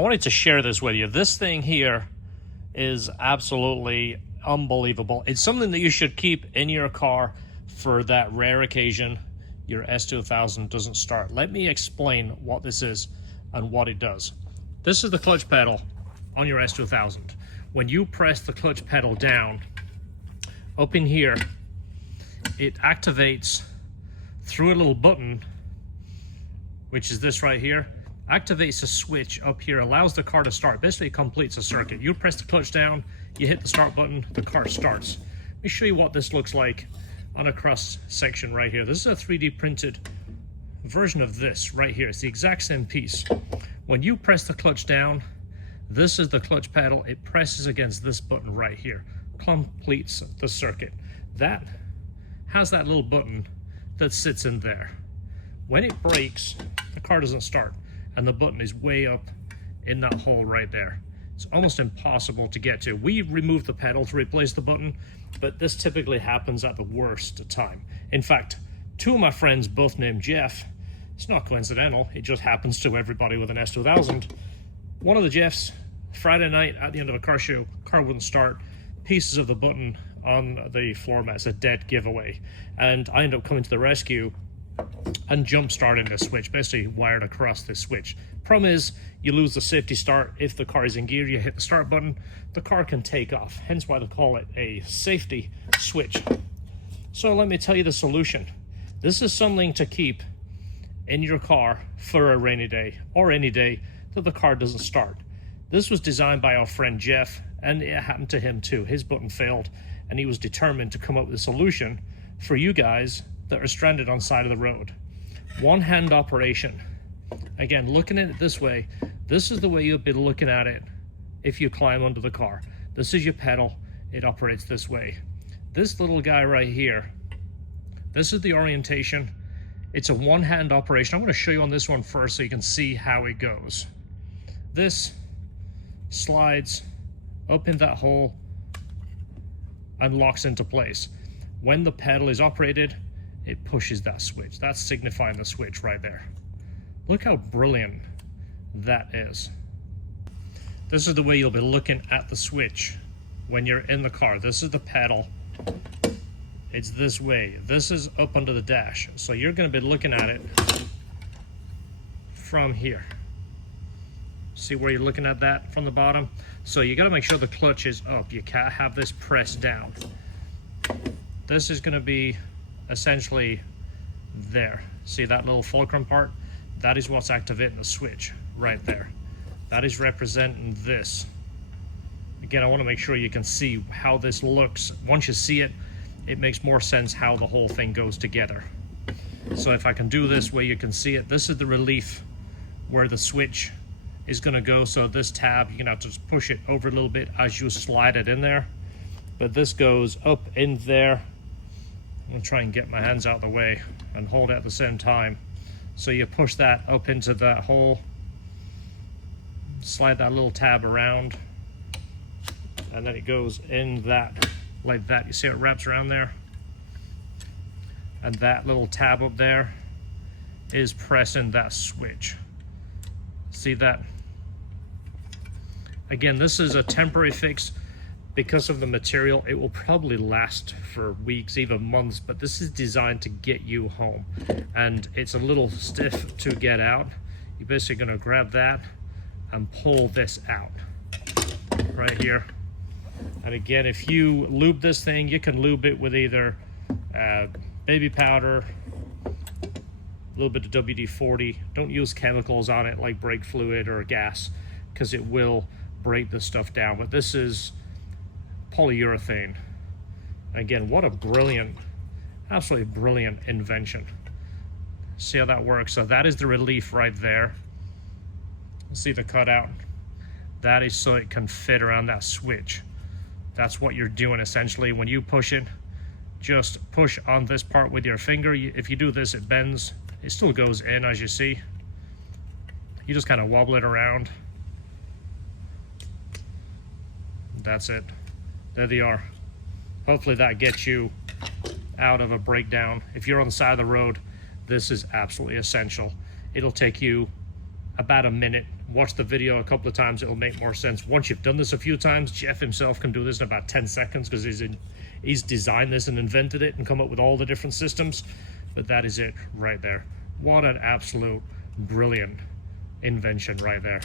I wanted to share this with you. This thing here is absolutely unbelievable. It's something that you should keep in your car for that rare occasion your S2000 doesn't start. Let me explain what this is and what it does. This is the clutch pedal on your S2000. When you press the clutch pedal down, up in here, it activates through a little button, which is this right here, activates a switch up here, allows the car to start. Basically, it completes a circuit. You press the clutch down, you hit the start button, the car starts. Let me show you what this looks like on a cross section right here. This is a 3D printed version of this right here. It's the exact same piece. When you press the clutch down, this is the clutch pedal. It presses against this button right here, completes the circuit. That has that little button that sits in there. When it breaks, the car doesn't start, and the button is way up in that hole right there. It's almost impossible to get to. We removed the pedal to replace the button, but this typically happens at the worst time. In fact, two of my friends, both named Jeff, it's not coincidental, it just happens to everybody with an S2000. One of the Jeffs, Friday night at the end of a car show, car wouldn't start, pieces of the button on the floor mat. It's a dead giveaway. And I ended up coming to the rescue and jump starting the switch, basically wired across this switch. Problem is, you lose the safety start. If the car is in gear, you hit the start button, the car can take off. Hence why they call it a safety switch. So let me tell you the solution. This is something to keep in your car for a rainy day or any day that the car doesn't start. This was designed by our friend Jeff, and it happened to him too. His button failed, and he was determined to come up with a solution for you guys that are stranded on the side of the road. One hand operation. Again, looking at it this way, this is the way you'll be looking at it if you climb under the car. This is your pedal, it operates this way. This little guy right here, this is the orientation. It's a one hand operation. I'm going to show you on this one first so you can see how it goes. This slides up in that hole and locks into place. When the pedal is operated, it pushes that switch. That's signifying the switch right there. Look how brilliant that is. This is the way you'll be looking at the switch when you're in the car. This is the pedal. It's this way. This is up under the dash. So you're going to be looking at it from here. See where you're looking at that from the bottom? So you got to make sure the clutch is up. You can't have this pressed down. This is going to be essentially there. See that little fulcrum part? That is what's activating the switch right there. That is representing this. Again, I want to make sure you can see how this looks. Once you see it, it makes more sense how the whole thing goes together. So if I can do this where you can see it, this is the relief where the switch is going to go. So this tab, you're going to have to just push it over a little bit as you slide it in there. But this goes up in there. I'm going to try and get my hands out of the way and hold it at the same time. So you push that up into that hole, slide that little tab around, and then it goes in that, like that. You see how it wraps around there? And that little tab up there is pressing that switch. See that? Again, this is a temporary fix. Because of the material, it will probably last for weeks, even months, but this is designed to get you home. And it's a little stiff to get out. You're basically going to grab that and pull this out right here. And again, if you lube this thing, you can lube it with either baby powder, a little bit of WD-40. Don't use chemicals on it like brake fluid or gas, because it will break the stuff down. But this is polyurethane. Again, what a brilliant, absolutely brilliant invention. See how that works? So that is the relief right there. See the cutout? That is so it can fit around that switch. That's what you're doing essentially. When you push it, just push on this part with your finger. If you do this, it bends. It still goes in, as you see. You just kind of wobble it around. That's it. There they are. Hopefully that gets you out of a breakdown. If you're on the side of the road, this is absolutely essential. It'll take you about a minute, watch the video a couple of times, it'll make more sense. Once you've done this a few times, Jeff himself can do this in about 10 seconds because he's designed this and invented it and come up with all the different systems. But that is it right there. What an absolute brilliant invention right there.